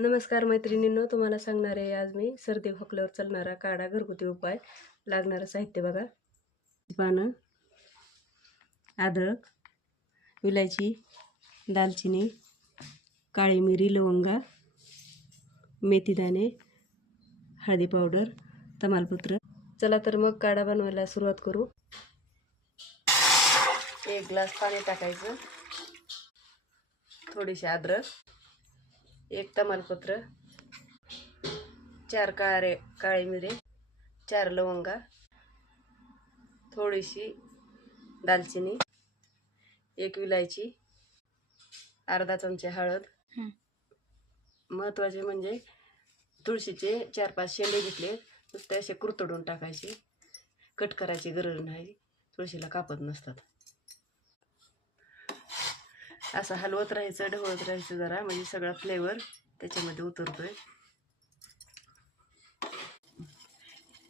नमस्कार मैत्रिणींनो, तुम्हाला सांगणार आहे आज मी सर्दी खोकल्यावर चालणारा काढा घरगुती उपाय. लागणारं साहित्य बघा: पानं, अद्रक, विलायची, दालचिनी, काळी मिरी, लवंगा, मेथीदाणे, हळदी पावडर, तमालपत्र. चला तर मग काढा बनवायला सुरुवात करू. 1 ग्लास पाणी टाकायचं, थोडीशी अद्रक, 1 तमालपत्र, 4 काळी मिरी, 4 लवंगा, थोडीशी दालचिनी, 1 विलायची, अर्धा चमचा हळद. महत्त्वाचे म्हणजे तुळशीचे 4-5 शेंडे घेतले, नुसते असे कुरतडून टाकायचे, कट करायची गरज नाही, तुळशीला कापत नसतात. असं हलवत राहायचं, ढवळत राहायचं जरा, म्हणजे सगळा फ्लेवर त्याच्यामध्ये उतरतोय.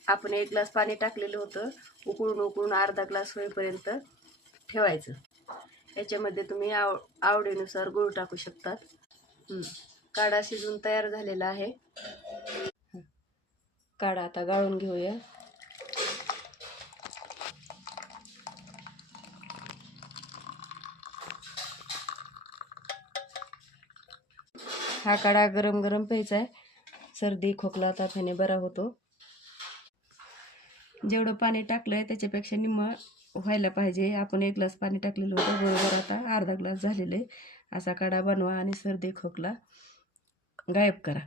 आपण 1 ग्लास पाणी टाकलेलं होतं, उकळून अर्धा ग्लास होईपर्यंत ठेवायचं. याच्यामध्ये तुम्ही आवडीनुसार गूळ टाकू शकतात. काढा शिजून तयार झालेला आहे. काढा आता गाळून घेऊया. हा काढा गरम गरम प्यायचा आहे. सर्दी खोकला तापाने बरा होतो. जेवढं पाणी टाकलंय त्याच्यापेक्षा निम्म व्हायला पाहिजे. आपण 1 ग्लास पाणी टाकलेलं होतं, बरोबर आता अर्धा ग्लास झालेलं आहे. असा काढा बनवा आणि सर्दी खोकला गायब करा.